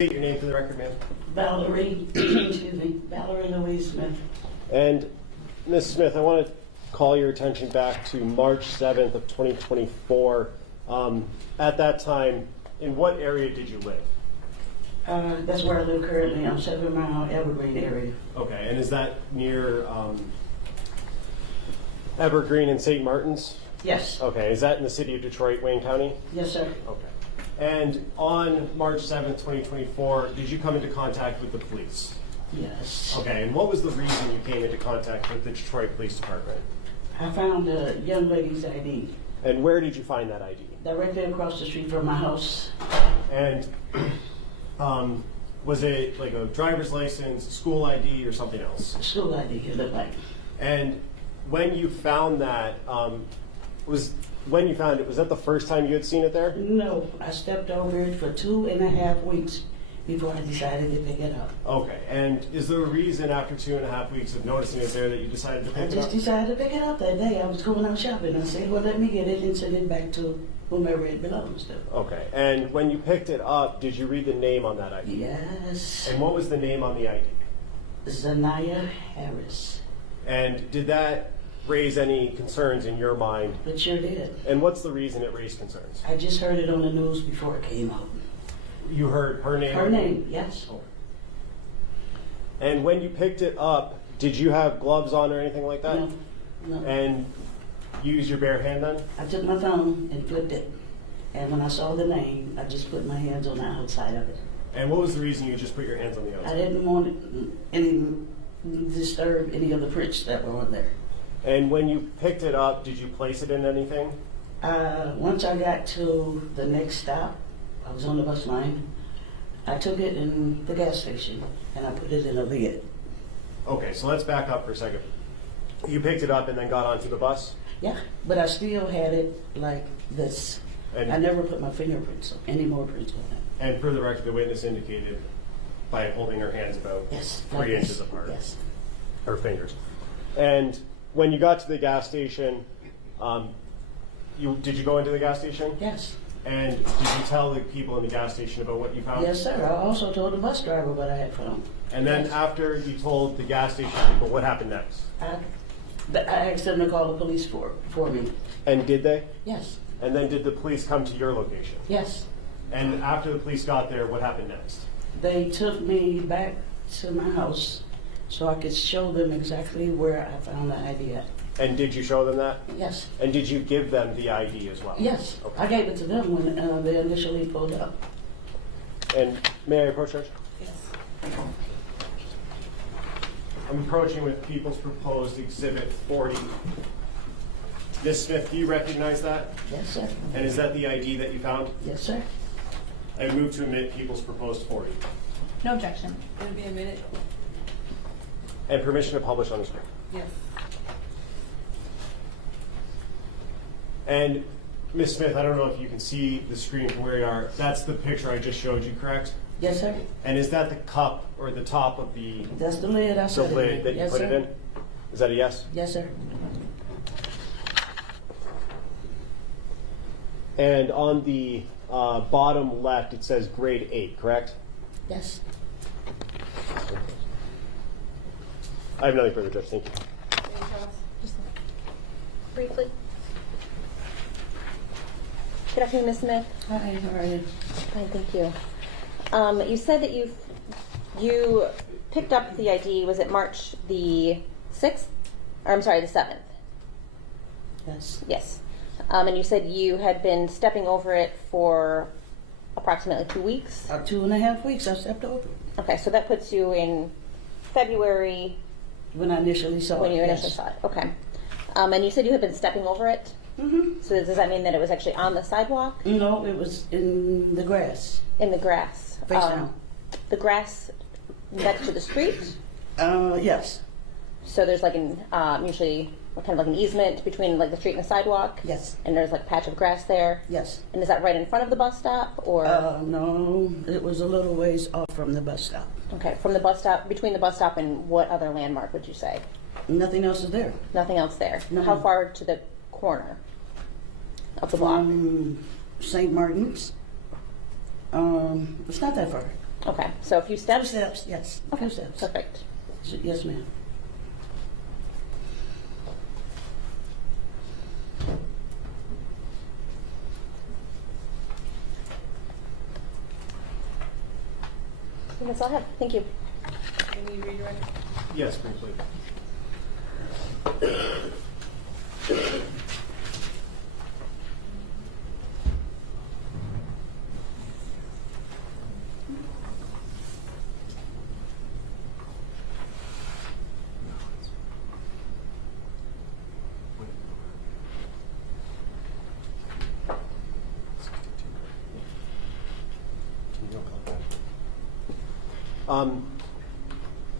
State your name for the record, ma'am. Valerie, excuse me, Valerie Louise Smith. And Ms. Smith, I want to call your attention back to March 7th of 2024. At that time, in what area did you live? That's where I live currently, on 7 Mile Evergreen area. Okay, and is that near Evergreen and St. Martin's? Yes. Okay, is that in the city of Detroit, Wayne County? Yes, sir. Okay. And on March 7th, 2024, did you come into contact with the police? Yes. Okay, and what was the reason you came into contact with the Detroit Police Department? I found a young lady's ID And where did you find that ID? directly across the street from my house. And was it like a driver's license, school ID, or something else? School ID, it looked like. And when you found that, was that the first time you had seen it there? No, I stepped over it for 2.5 weeks before I decided to pick it up. Okay, and is there a reason after 2.5 weeks of noticing it there that you decided to I pick it just up? decided to pick it up that day. I was going out shopping. I said, well, let me get it and send it back to whomever it belongs to. Okay, and when you picked it up, did you read the name on that ID? Yes. And what was the name on the ID? Zanaya Harris. And did that raise any concerns in your mind? It sure did. And what's the reason it raised concerns? I just heard it on the news before it came out. You heard her name? Her name, yes. Okay. And when you picked it up, did you have gloves on or anything like that? No, no. And you used your bare hand then? I took my thumb and flipped it. And when I saw the name, I just put my hands on the outside of it. And what was the reason you just put your hands on the I outside? didn't want disturb any of the prints that were on there. And when you picked it up, did you place it in anything? Once I got to the next stop, I was on the bus line. I took it in the gas station and I put it in a lid. Okay, so let's back up for a second. You picked it up and then got onto the bus? Yeah, but I still had it like this. And- I never put my fingerprints on, any more prints on it. And for the record, the witness indicated by holding her hands about Yes. 3 inches apart. Yes. Her fingers. And when you got to the gas station, did you go into the gas station? Yes. And did you tell the people in the gas station about what you found? Yes, sir. I also told the bus driver what I had found. And then Yes. after you told the gas station people, what happened next? I asked them to call the police for me. And did they? Yes. And then did the police come to your location? Yes. And after the police got there, what happened next? They took me back to my house so I could show them exactly where I found the ID at. And did you show them that? Yes. And did you give them the ID as well? Yes. Okay. I gave it to them when they initially pulled up. And may I approach, Judge? Yes. I'm approaching with People's Proposed Exhibit 40. Ms. Smith, do you recognize that? Yes, sir. And is that the ID that you found? Yes, sir. I move to admit People's Proposed 40. No objection. It'll be a minute. And permission to publish on the screen. Yes. And Ms. Smith, I don't know if you can see the screen from where you are. That's the picture I just showed you, correct? Yes, sir. And is that the cup or the top of the That's the lid I set it lid in. that you Yes, put sir. it in? Is that a yes? Yes, sir. And on the bottom left, it says grade 8, correct? Yes. I have nothing further, Judge. Thank you. Just briefly. Good afternoon, Ms. Smith. Hi, how are you? Fine, thank you. You said that you picked up the ID, was it March the 6th? Or I'm sorry, the 7th? Yes. Yes. And you said you had been stepping over it for approximately 2 weeks? 2.5 weeks I stepped over it. Okay, so that puts you in February When I initially saw it. when you initially yes. saw it. Okay. And you said you had been stepping over it? Mm-hmm. So does that mean that it was actually on the sidewalk? No, it was in the grass. In the grass? Face down. The grass next to the street? Yes. So there's like an, usually kind of like an easement between like the street and the sidewalk? Yes. And there's like a patch of grass there? Yes. And is that right in front of the bus stop or? No, it was a little ways off from the bus stop. Okay, from the bus stop, between the bus stop and what other landmark would you say? Nothing else is there. Nothing else there? No. How far to the corner of the block? From St. Martin's. It's not that far. Okay, so a few Two steps? steps, yes, a few steps. Perfect. Yes, ma'am. I think that's all I have. Thank you. Can you redirect? Yes, briefly.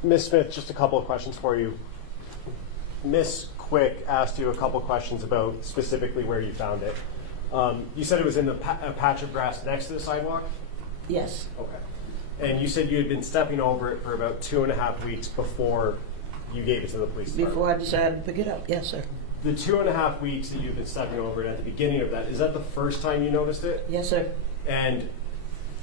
Ms. Smith, just a couple of questions for you. Ms. Quick asked you a couple of questions about specifically where you found it. You said it was in a patch of grass next to the sidewalk? Yes, Okay. And you said you had been stepping over it for about 2.5 weeks before you gave it to the police department. before I decided to pick it up, yes, sir. The 2.5 weeks that you've been stepping over it at the beginning of that, is that the first time you noticed it? Yes, sir. And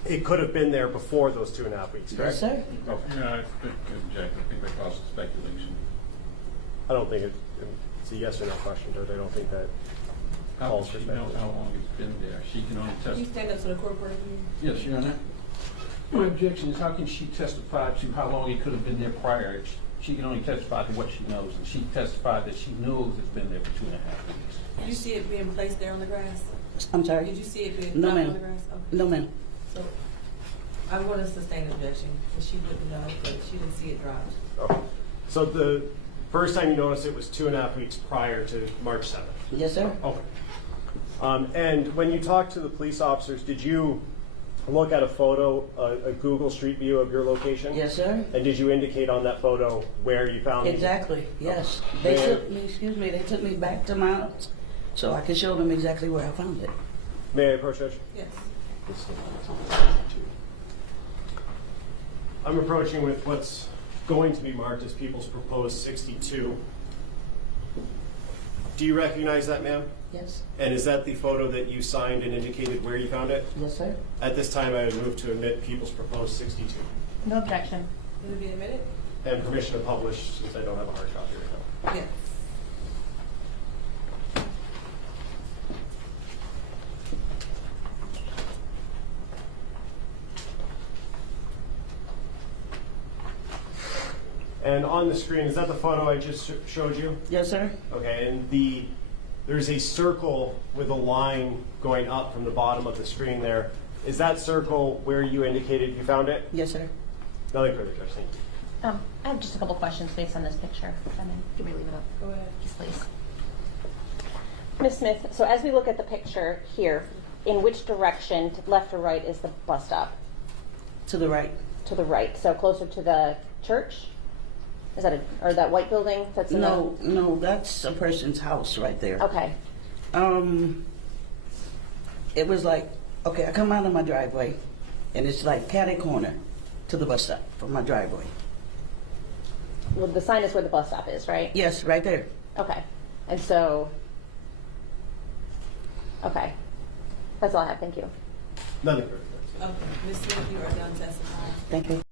it could have been there before those 2.5 weeks, correct? Yes, sir. Okay. Yeah, I think, Jack, I think that causes speculation. I don't think it's a yes or no question, Judge. I don't think that How calls does for she know speculation. how long it's been there? She can only Can you testify. stand up to the court reporter, please? Yes, Your Honor. My objection is how can she testify to how long it could have been there prior? She can only testify to what she knows, and she testified that she knows it's been there for 2.5 weeks. Did you see it being placed there on the grass? I'm sorry? Did you see it being No, dropped on ma'am. the grass? Okay. No, ma'am. So I'm going to sustain objection, because she wouldn't know, but she didn't see it dropped. Okay. So the first time you noticed it was 2.5 weeks prior to March 7th? Yes, sir. Okay. And when you talked to the police officers, did you look at a photo, a Google Street View of your location? Yes, sir. And did you indicate on that photo where you found it? Exactly, yes. They Ma'am. took me, they took me back to my house so I could show them exactly where I found it. May I approach, Judge? Yes. I'm approaching with what's going to be marked as People's Proposed 62. Do you recognize that, ma'am? Yes. And is that the photo that you signed and indicated where you found it? Yes, sir. At this time, I would move to admit People's Proposed 62. No objection. Will it be admitted? And permission to publish, since I don't have a hard copy right now. Yes. And on the screen, is that the photo I just showed you? Yes, sir. Okay, and there's a circle with a line going up from the bottom of the screen there. Is that circle where you indicated you found it? Yes, sir. Nothing further, Judge. Thank you. I have just a couple questions based on this picture. Can we leave it up? Go ahead. Yes, please. Ms. Smith, so as we look at the picture here, in which direction, to left or right, is the bus stop? To the right. To the right, so closer to the church? Is that or that white building that's in No, no, that's a person's house right there. the... Okay. It was like, okay, I come out of my driveway, and it's like catty corner to the bus stop from my driveway. Well, the sign is where the bus stop is, right? Yes, right there. Okay. And so... Okay. That's all I have. Thank you. Nothing further, Judge. Okay. Ms. Smith, you are done testifying. Thank you.